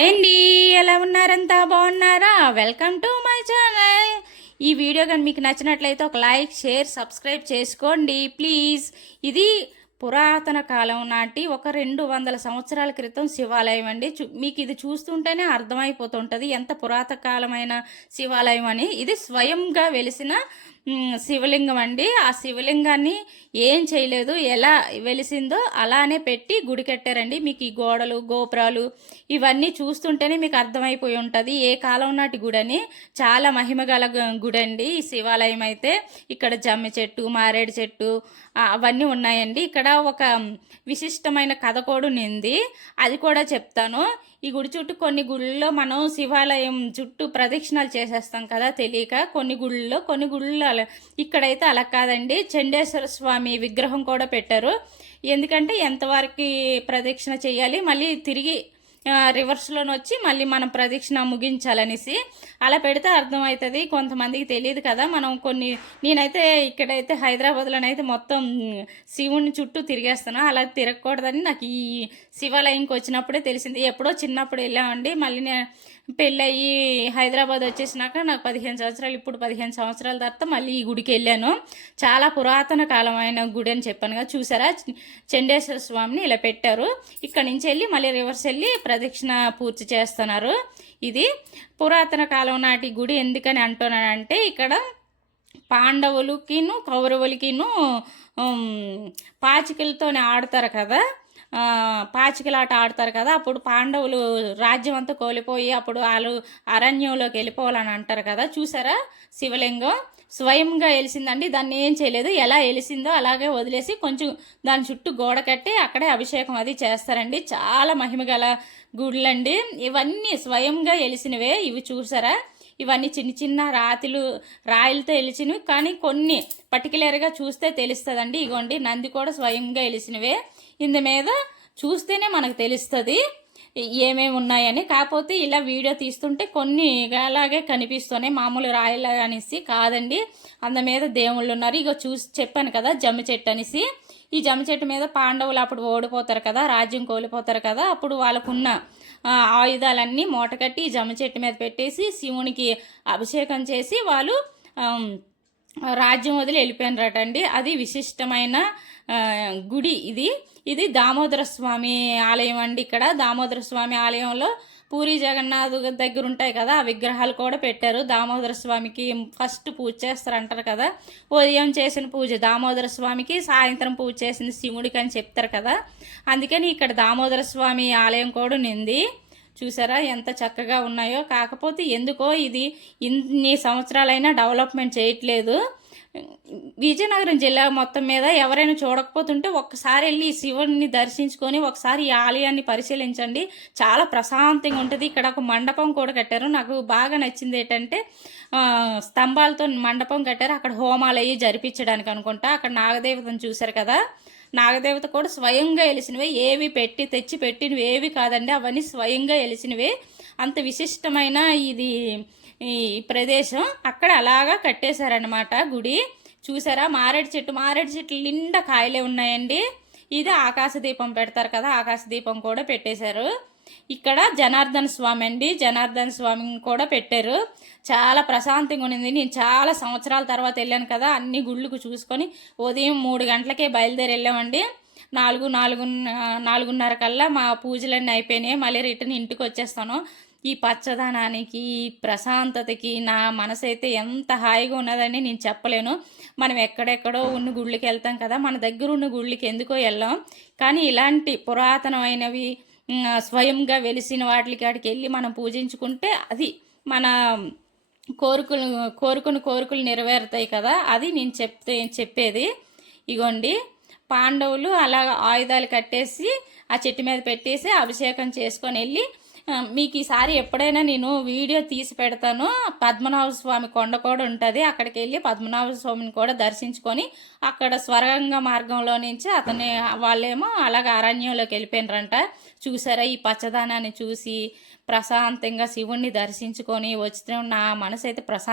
అండి ఎలా ఉన్నారంతా బాగున్నారా? వెల్కమ్ టు మై ఛానల్ ఈ వీడియో కానీ మీకు నచ్చినట్లయితే ఒక లైక్ షేర్ సబ్స్క్రైబ్ చేసుకోండి ప్లీజ్. ఇది పురాతన కాలం నాటి ఒక రెండు వందల సంవత్సరాల క్రితం శివాలయం అండి. చూ- మీకు ఇది చూస్తుంటేనే అర్థమైపోతుంటుంది ఎంత పురాతన కాలమైన శివాలయం అని. ఇది స్వయంగా వెలిసిన శివలింగం అండి. ఆ శివలింగాన్ని ఏం చేయలేదు ఎలా వెలిసిందో అలానే పెట్టి గుడి కట్టారండి. మీకు ఈ గోడలు గోపురాలు ఇవన్నీ చూస్తుంటేనే మీకు అర్థమైపోయి ఉంటుంది ఏ కాలం నాటి గుడి అని. చాలా మహిమగల గు- గుడి అండి ఈ శివాలయం అయితే. ఇక్కడ జమ్మి చెట్టు మారేడు చెట్టు అవన్నీ ఉన్నాయండి. ఇక్కడ ఒక విశిష్టమైన కథ కూడా ఉంది అది కూడా చెప్తాను. ఈ గుడి చుట్టూ కొన్ని గుళ్ళలో మనం శివాలయం చుట్టూ ప్రదక్షిణాలు చేసేస్తాం కదా తెలియక కొన్ని గుళ్ళలో కొన్ని గుళ్ళలో అలా ఇక్కడైతే అలా కాదండి. చండేశ్వర స్వామి విగ్రహం కూడా పెట్టారు. ఎందుకంటే ఎంతవరకు ప్రదక్షిణ చేయాలి మళ్ళీ తిరిగి రివర్స్లోని వచ్చి మళ్ళీ మనం ప్రదక్షిణ ముగించాలనేసి అలా పెడితే అర్థమవుతుంది. కొంతమందికి తెలియదు కదా మనం కొన్ని నేనైతే ఇక్కడైతే హైదరాబాద్లోనైతే మొత్తం శివుని చుట్టూ తిరిగేస్తాను అలా తిరగకూడదని నాకు ఈ శివాలయంకి వచ్చినప్పుడే తెలిసింది. ఎప్పుడో చిన్నప్పుడు వెళ్ళామండి. మళ్ళీ నేను పెళ్ళయి హైదరాబాద్ వచ్చేసినాక నాకు పదిహేను సంవత్సరాలు ఇప్పుడు పదిహేను సంవత్సరాల తర్వాత మళ్ళీ ఈ గుడికి వెళ్ళాను. చాలా పురాతన కాలమైన గుడి అని చెప్పాను కదా చూసారా చండేశ్వర స్వామిని ఇలా పెట్టారు. ఇక్కడ నుంచి వెళ్ళి మళ్ళీ రివర్స్ వెళ్ళి ప్రదక్షిణ పూర్తి చేస్తున్నారు. ఇది పురాతన కాలం నాటి గుడి ఎందుకని అంటున్నానంటే ఇక్కడ పాండవులకిను కౌరవులకిను పాచికలతోనే ఆడతారు కదా. పాచికలాట ఆడతారు కదా అప్పుడు పాండవులు రాజ్యం అంతా కోల్పోయి అప్పుడు వాళ్ళు అరణ్యంలోకి వెళ్ళిపోవాలని అంటారు కదా చూసారా? శివలింగం స్వయంగా వెలిసిందండి దాన్ని ఏం చేయలేదు ఎలా వెలిసిందో అలాగే వదిలేసి కొంచెం దాని చుట్టూ గోడ కట్టి అక్కడే అభిషేకం అది చేస్తారండి చాలా మహిమగల గుడులండి ఇవన్నీ స్వయంగా వెలిసినవే ఇవి చూసారా? ఇవన్నీ చిన్న చిన్న రాతిలు రాయిలతో వెలిసినవి కానీ కొన్ని పర్టికులర్గా చూస్తే తెలుస్తుందండి ఇగోండి నంది కూడా స్వయంగా వెలిసినవే. ఇందు మీద చూస్తేనే మనకు తెలుస్తుంది ఏమేమి ఉన్నాయని. కాకపోతే ఇలా వీడియో తీస్తుంటే కొన్ని అలాగే కనిపిస్తున్నాయి మామూలు రాయలు అనేసి కాదండి. అందు మీద దేవుళ్ళు ఉన్నారు. ఇక చూసి చెప్పాను కదా జమ్మి చెట్టు అనేసి. ఈ జమ్మి చెట్టు మీద పాండవులు అప్పుడు ఓడిపోతారు కదా రాజ్యం కోల్పోతారు కదా అప్పుడు వాళ్ళకున్న ఆయుధాలన్నీ మూటకట్టి ఈ జమ్మి చెట్టు మీద పెట్టేసి శివునికి అభిషేకం చేసి వాళ్ళు రాజ్యం వదిలి వెళ్ళిపోయినరట అండి అది విశిష్టమైన గుడి ఇది. ఇది దామోదర స్వామి ఆలయం అండి ఇక్కడ. దామోదర స్వామి ఆలయంలో పూరి జగన్నాథ్ దగ్గర ఉంటాయి కదా ఆ విగ్రహాలు కూడా పెట్టారు. దామోదర స్వామికి ఫస్ట్ పూజ చేస్తారు అంటారు కదా. ఉదయం చేసిన పూజ దామోదర స్వామికి సాయంత్రం పూజ చేసిన శివుడికి అని చెప్తారు కదా. అందుకని ఇక్కడ దామోదర స్వామి ఆలయం కూడా నింది చూసారా? ఎంత చక్కగా ఉన్నాయో. కాకపోతే ఎందుకో ఇది ఇన్ని సంవత్సరాలైనా డెవలప్మెంట్ చేయట్లేదు. విజయనగరం జిల్లా మొత్తం మీద ఎవరైనా చూడకపోతుంటే ఒక్కసారి వెళ్ళి ఈ శివుడిని దర్శించుకొని ఒకసారి ఈ ఆలయాన్ని పరిశీలించండి. చాలా ప్రశాంతంగా ఉంటుంది. ఇక్కడ ఒక మండపం కూడా కట్టారు. నాకు బాగా నచ్చింది ఏంటంటే స్తంభాలతో మండపం కట్టారు. అక్కడ హోమాలు అయ్యి జరిపించడానికి అనుకుంటా. అక్కడ నాగదేవతను చూశారు కదా. నాగదేవత కూడా స్వయంగా వెలిసినవే ఏవి పెట్టి తెచ్చి పెట్టినవి ఏవి కాదండి అవన్నీ స్వయంగా వెలిసినవే అంత విశిష్టమైన ఇది ఈ ప్రదేశం. అక్కడ అలాగా కట్టేశారనమాట గుడి. చూసారా? మారేడు చెట్టు మారేడు చెట్లు నిండా కాయలే ఉన్నాయండి. ఇది ఆకాశ దీపం పెడతారు కదా ఆకాశ దీపం కూడా పెట్టేశారు. ఇక్కడ జనార్దన స్వామి అండి. జనార్దన స్వామిని కూడా పెట్టారు. చాలా ప్రశాంతంగా ఉండింది నేను చాలా సంవత్సరాల తర్వాత వెళ్ళాను కదా అన్ని గుళ్ళకు చూసుకొని ఉదయం మూడు గంటలకే బయలుదేరి వెళ్ళామండి. నాలుగు నాలుగు నాలుగున్నర కల్లా మా పూజలన్నీ అయిపోయినాయి. మళ్ళీ రిటర్న్ ఇంటికి వచ్చేస్తాను. ఈ పచ్చదనానికి ఈ ప్రశాంతతకి నా మనసు అయితే ఎంత హాయిగా ఉన్నదని నేను చెప్పలేను. మనం ఎక్కడెక్కడో ఉన్న గుళ్ళకి వెళ్తాం కదా మన దగ్గర ఉన్న గుళ్ళకి ఎందుకో వెళ్ళాం. కానీ ఇలాంటి పురాతనమైనవి స్వయంగా వెలిసిన వాటికి కాడికి వెళ్ళి మనం పూజించుకుంటే అది మన కోరికలు కోరుకుని కోరికలు నెరవేరుతాయి కదా. అది నేను చెప్తే చెప్పేది. ఇగోండి పాండవులు అలా ఆయుధాలు కట్టేసి ఆ చెట్టు మీద పెట్టేసి అభిషేకం చేసుకొని వెళ్ళి మీకు ఈసారి ఎప్పుడైనా నేను వీడియో తీసి పెడతాను. పద్మనాభ స్వామి కొండ కూడా ఉంటుంది. అక్కడికి వెళ్ళి పద్మనాభ స్వామిని కూడా దర్శించుకొని అక్కడ స్వర్గంగ మార్గంలో నుంచి అతని వాళ్ళేమో అలాగ అరణ్యంలోకి వెళ్ళిపోయినారంట. చూసారా ఈ పచ్చదనాన్ని చూసి ప్రశాంతంగా శివుణ్ణి దర్శించుకొని వచ్చిన నా మనసు అయితే ప్రశాంత